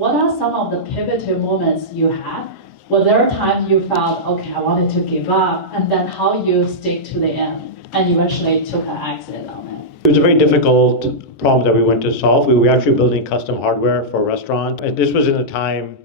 What are some of the pivotal moments you had? Were there times you felt, okay, I wanted to give up, and then how you stick to the end and eventually took an exit on it? It was a very difficult problem that we went to solve. We were actually building custom hardware for restaurants. And this was in a time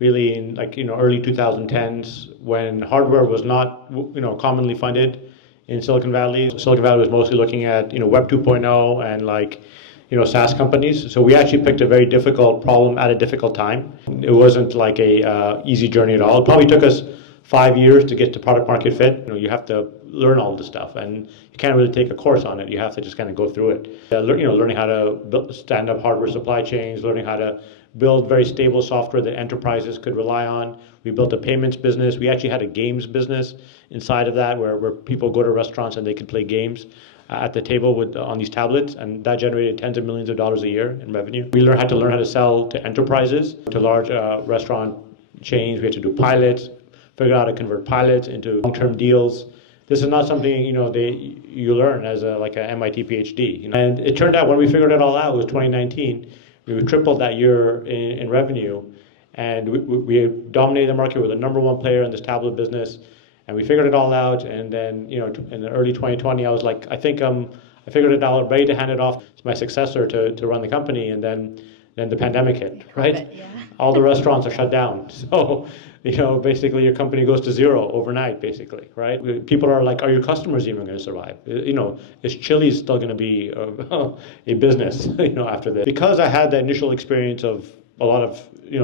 really in early 2010s when hardware was not commonly funded in Silicon Valley. Silicon Valley was mostly looking at Web 2.0 and SaaS companies. So we actually picked a very difficult problem at a difficult time. It wasn't like a easy journey at all. It probably took us 5 years to get to product market fit. You have to learn all this stuff, and you can't really take a course on it. You have to just kind of go through it. Learning how to stand up hardware supply chains, learning how to build very stable software that enterprises could rely on. We built a payments business. We actually had a games business inside of that where people go to restaurants and they could play games at the table on these tablets, and that generated tens of millions of dollars a year in revenue. We had to learn how to sell to enterprises, to large restaurant chains. We had to do pilots, figure out how to convert pilots into long-term deals. This is not something you learn as an MIT PhD. And it turned out when we figured it all out, it was 2019. We tripled that year in revenue, and we dominated the market. We're the number one player in this tablet business. And we figured it all out, and then in the early 2020, I was like, I think I figured it out, ready to hand it off to my successor to run the company, and then the pandemic hit, right? Yeah. All the restaurants are shut down, so basically your company goes to zero overnight, basically, right? People are like, are your customers even going to survive? Is Chili's still going to be a business, after this? Because I had the initial experience of a lot of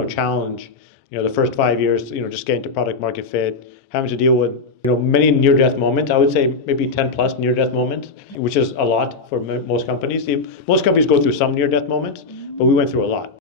challenge. The first 5 years, just getting to product market fit, having to deal with, many near-death moments. I would say maybe 10 plus near-death moments, which is a lot for most companies. Most companies go through some near-death moments, but we went through a lot.